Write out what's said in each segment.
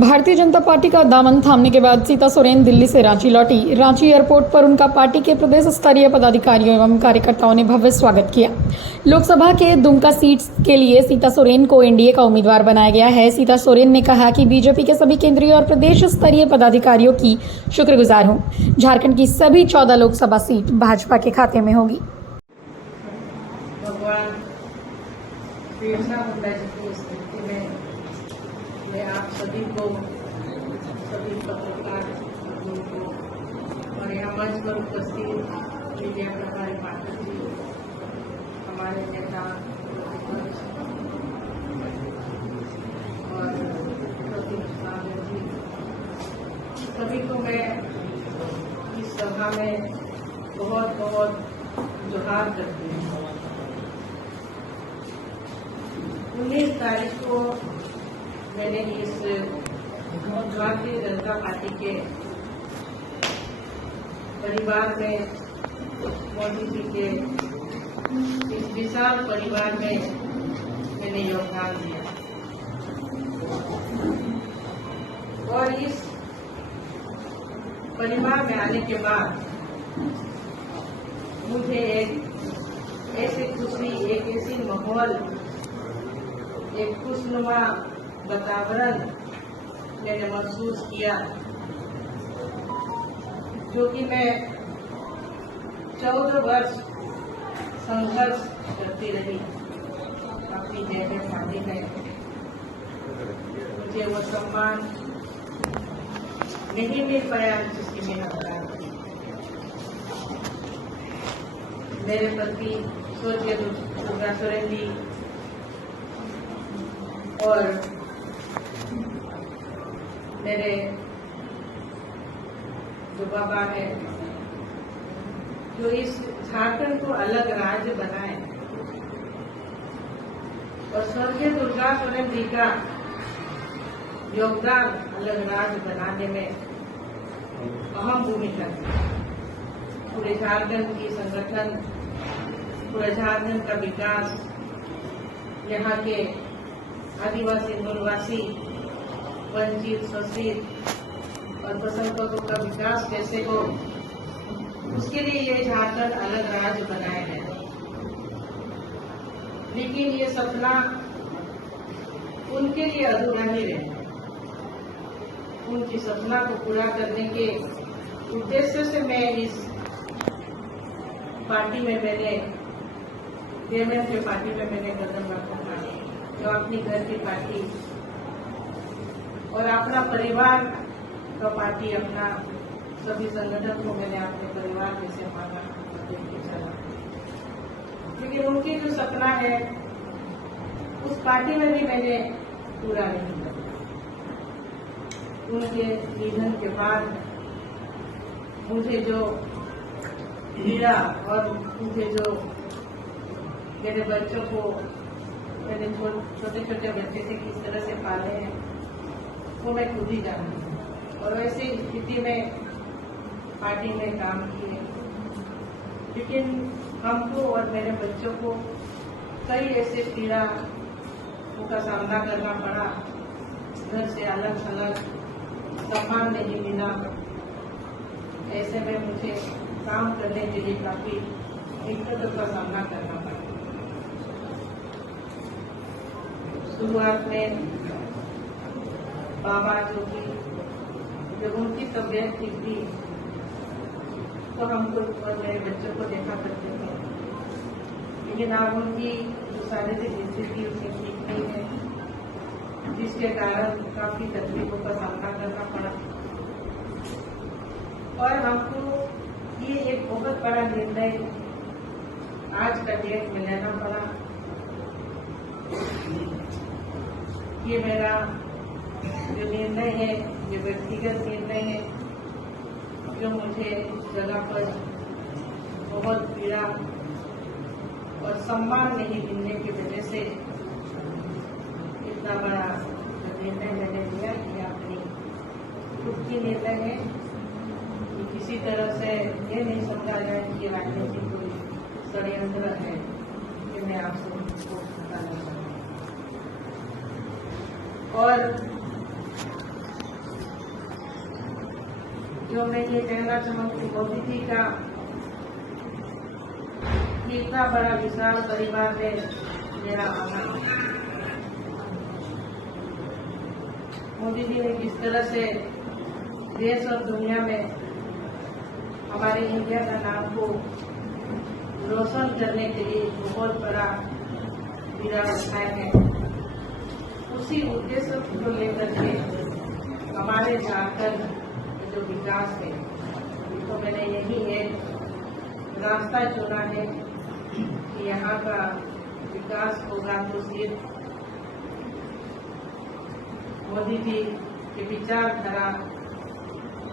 Bharatiya Janata party का दामन थामने के बाद सीता सोरेन दिल्ली से रांची लौटी। रांची एयरपोर्ट पर उनका पार्टी के प्रदेश स्तरीय पदाधिकारियों एवं कार्यकर्ताओं ने भव्य स्वागत किया। लोकसभा के दुमका सीट के लिए सीता सोरेन को एनडीए का उम्मीदवार बनाया गया है। सीता सोरेन ने कहा कि बीजेपी के सभी केंद्रीय और प्रदेश स्तरीय पदाधिकारियों की शुक्रगुजार हूँ। झारखंड की सभी 14 लोकसभा सीट भाजपा के खाते में होगी। मैं आप सभी को, सभी पत्रकार को और यहाँ मंच पर उपस्थित मीडिया के हमारे पाठक जी, हमारे नेता और जी, सभी को मैं इस सभा में बहुत बहुत जोहार करती हूँ। 19 तारीख को मैंने इस भारतीय जनता पार्टी के परिवार में, मोदी जी के इस विशाल परिवार में मैंने योगदान दिया और इस परिवार में आने के बाद मुझे एक ऐसी खुशी, एक ऐसी माहौल, एक खुशनुमा वातावरण मैंने महसूस किया जो कि मैं 14 वर्ष संघर्ष करती रही अपनी जय पार्टी में। मुझे वो सम्मान नहीं मिल पाया जिसकी मैं हकदार थी। मेरे पति स्वर्गीय दुर्गा सोरेन जी और मेरे जो बाबा है, जो इस झारखंड को अलग राज्य बनाए, और स्वर्गीय दुर्गा सोरेन जी का योगदान अलग राज्य बनाने में अहम भूमिका थी। पूरे झारखंड की संगठन, पूरे झारखंड का विकास, यहाँ के आदिवासी, मूलवासी, वंचित, शोषित और बसंतों का विकास कैसे हो, उसके लिए ये झारखंड अलग राज्य बनाए हैं। लेकिन ये सपना उनके लिए अधूरा नहीं रहे। उनकी सपना को पूरा करने के उद्देश्य से मैं इस पार्टी में, मैंने जेएमएम के पार्टी में मैंने कदम रखा, जो अपनी घर की पार्टी और अपना परिवार का पार्टी, अपना सभी संगठन को मैंने अपने परिवार में से माना, चला। लेकिन उनकी जो सपना है उस पार्टी में भी मैंने पूरा नहीं किया। उनके निधन के बाद मुझे जो पीड़ा और मुझे जो मेरे बच्चों को, मैंने छोटे छोटे बच्चे से किस तरह से पाले हैं वो मैं खुद ही जानती हूँ। और वैसे स्थिति में पार्टी में काम किए, लेकिन हमको और मेरे बच्चों को कई ऐसे पीड़ा का सामना करना पड़ा। घर से अलग अलग सम्मान नहीं मिला। ऐसे में मुझे काम करने के लिए काफी दिक्कतों का सामना करना पड़ा। शुरुआत में बाबा जो कि जब उनकी तबीयत ठीक थी तो हमको और मेरे बच्चों को देखा करते थे, लेकिन अब उनकी जो शारीरिक स्थिति उसकी ठीक नहीं है, जिसके कारण काफी तकलीफों का सामना करना पड़ा। और हमको ये एक बहुत बड़ा निर्णय आज का डेट में लेना पड़ा। ये मेरा जो निर्णय है, ये व्यक्तिगत निर्णय है, जो मुझे इस जगह पर बहुत पीड़ा और सम्मान नहीं मिलने की वजह से इतना बड़ा निर्णय मैंने लिया कि अपनी खुद की निर्णय है कि किसी तरह से ये नहीं समझा जाए कि राजनीतिक कोई षड्यंत्र है। ये मैं आपसे बताना चाहूँगा। और जो मैं ये कहना चाहूँगी, मोदी जी का इतना बड़ा विशाल परिवार में मेरा आना, मोदी जी ने किस तरह से देश और दुनिया में हमारे इंडिया का नाम को रोशन करने के लिए बहुत बड़ा बीड़ा उठाया है, उसी उद्देश्य को लेकर के हमारे झारखंड जो विकास है, तो मैंने यही एक रास्ता चुना है कि यहाँ का विकास होगा तो सिर्फ मोदी जी के विचारधारा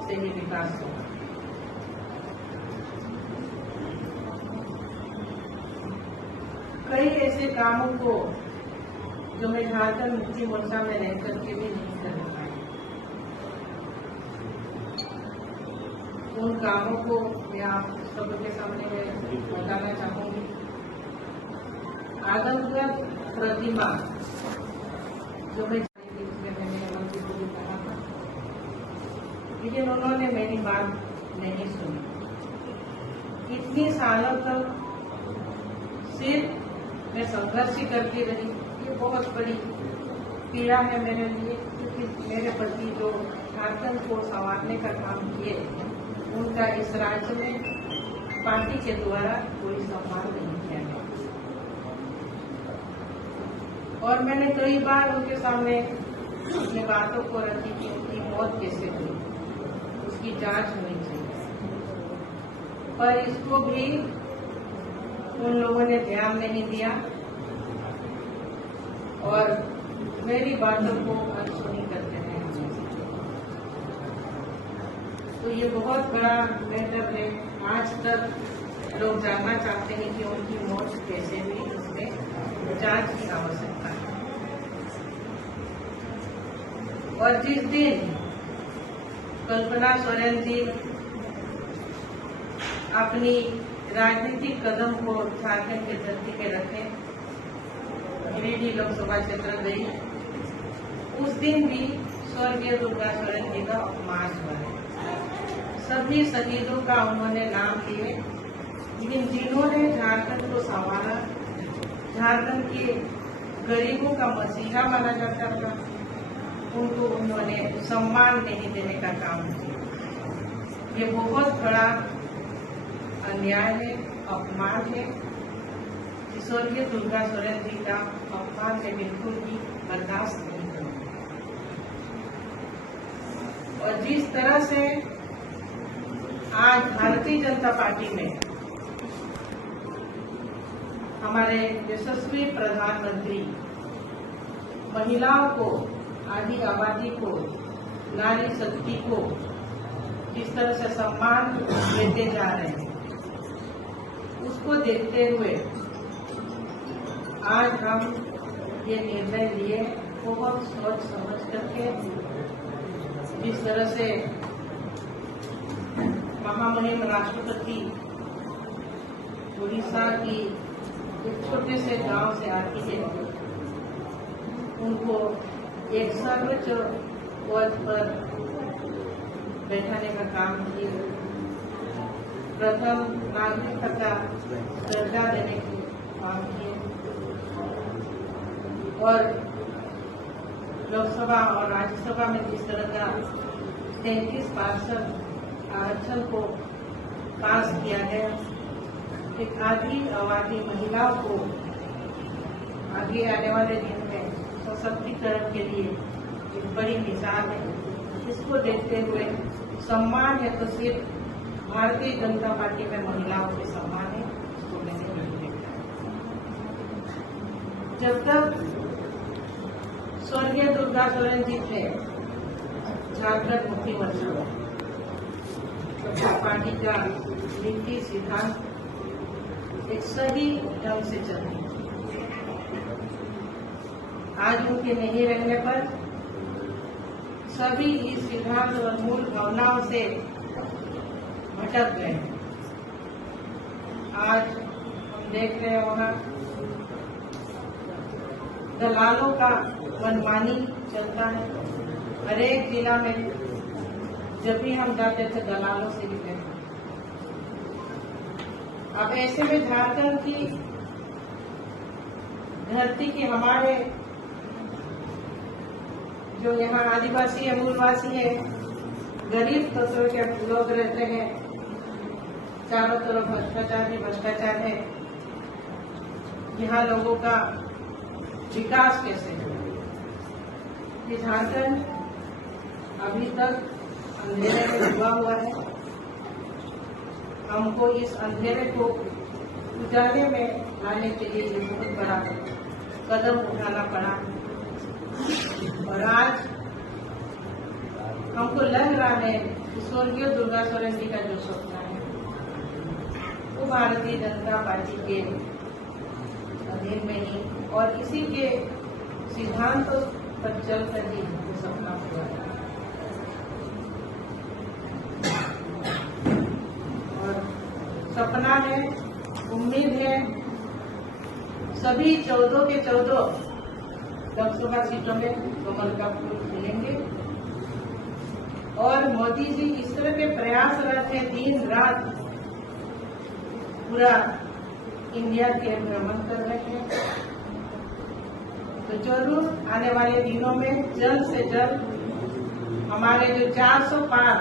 से ही विकास होगा। कई ऐसे कामों को जो मैं झारखंड मुक्ति मोर्चा में रह करके भी नहीं कर पाई, उन कामों को मैं आप सबके सामने में बताना चाहूंगी। आदमगढ़ प्रतिमा जो मैं मैंने मंत्री को भी कहा था, लेकिन उन्होंने मेरी बात नहीं सुनी। इतनी सालों तक सिर्फ मैं संघर्ष ही करती रही। ये बहुत बड़ी पीड़ा है मेरे लिए, क्योंकि मेरे पति जो झारखंड को संवारने का काम किए, उनका इस राज्य में पार्टी के द्वारा कोई सम्मान नहीं किया गया। और मैंने कई बार उनके सामने अपनी बातों को रखी कि उनकी मौत कैसे हुई, उसकी जांच होनी चाहिए, पर इसको भी उन लोगों ने ध्यान नहीं दिया और मेरी बातों को अनसुनी करते रहे। तो ये बहुत बड़ा मैटर है। आज तक लोग जानना चाहते हैं कि उनकी मौत कैसे हुई, उसमें जांच की आवश्यकता है। और जिस दिन कल्पना सोरेन जी अपनी राजनीतिक कदम को झारखंड के धरती पे रखे, गिरिडीह लोकसभा क्षेत्र गई, उस दिन भी स्वर्गीय दुर्गा सोरेन जी का अपमान हुआ है। सभी शहीदों का उन्होंने नाम लिए, लेकिन जिन्होंने झारखंड को संभाला, झारखंड के गरीबों का मसीहा माना जाता था, उनको उन्होंने सम्मान नहीं देने का काम किया। ये बहुत बड़ा अन्याय है, अपमान है। स्वर्गीय दुर्गा सोरेन जी का अपमान मैं बिल्कुल भी बर्दाश्त नहीं करूंगी। और जिस तरह से आज भारतीय जनता पार्टी में हमारे यशस्वी प्रधानमंत्री महिलाओं को, आदि आबादी को, नारी शक्ति को जिस तरह से सम्मान देते जा रहे हैं, उसको देखते हुए आज हम ये निर्णय लिए, बहुत सोच समझ करके। जिस तरह से महामहिम राष्ट्रपति उड़ीसा की एक छोटे से गांव से आती है, उनको एक सर्वोच्च पद पर बैठाने का काम किए, प्रथम नागरिकता का दर्जा देने की काम किए, और लोकसभा और राज्यसभा में जिस तरह का 33% आरक्षण को पास किया गया, एक आदि आबादी महिलाओं को आगे आने वाले दिन में सशक्तिकरण के लिए एक बड़ी मिसाल है। इसको देखते हुए सम्मान है तो सिर्फ भारतीय जनता पार्टी में महिलाओं के सम्मान है, उसको मैंने नहीं देखा। जब तक स्वर्गीय दुर्गा सोरेन जी थे झारखंड मुक्ति मोर्चा में, पार्टी का नीति सिद्धांत एक सही ढंग से चलती। आज उनके नहीं रहने पर सभी इस सिद्धांत और मूल भावनाओं से भटक गए। आज हम देख रहे हैं वहाँ दलालों का मनमानी चलता है। हर एक जिला में जब भी हम जाते थे दलालों से मिलते थे। अब ऐसे में झारखंड की धरती के हमारे जो यहाँ आदिवासी है, मूलवासी है, गरीब तत्व के लोग रहते हैं, चारों तरफ भ्रष्टाचार ही भ्रष्टाचार है। यहाँ लोगों का विकास कैसे है? ये झारखंड अभी तक अंधेरे में डूबा हुआ है। हमको इस अंधेरे को उजाले में लाने के लिए ये बहुत बड़ा कदम उठाना पड़ा और आज हमको लग रहा है कि स्वर्गीय दुर्गा सोरेन जी का जो सपना है वो भारतीय जनता पार्टी के अधीन में ही और इसी के सिद्धांतों पर चलकर ही वो सपना पूरा है। और सपना है, उम्मीद है, सभी 14 के 14 लोकसभा सीटों में कमल का फूल खिलेंगे और मोदी जी इस तरह के प्रयासरत हैं, दिन रात पूरा इंडिया के भ्रमण कर रहे हैं। तो जरूर आने वाले दिनों में जल्द से जल्द हमारे जो 400 पार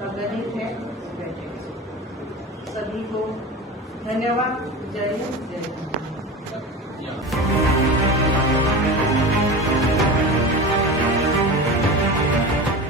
का गणित है सभी को धन्यवाद। जय हिंद, जय हिंद।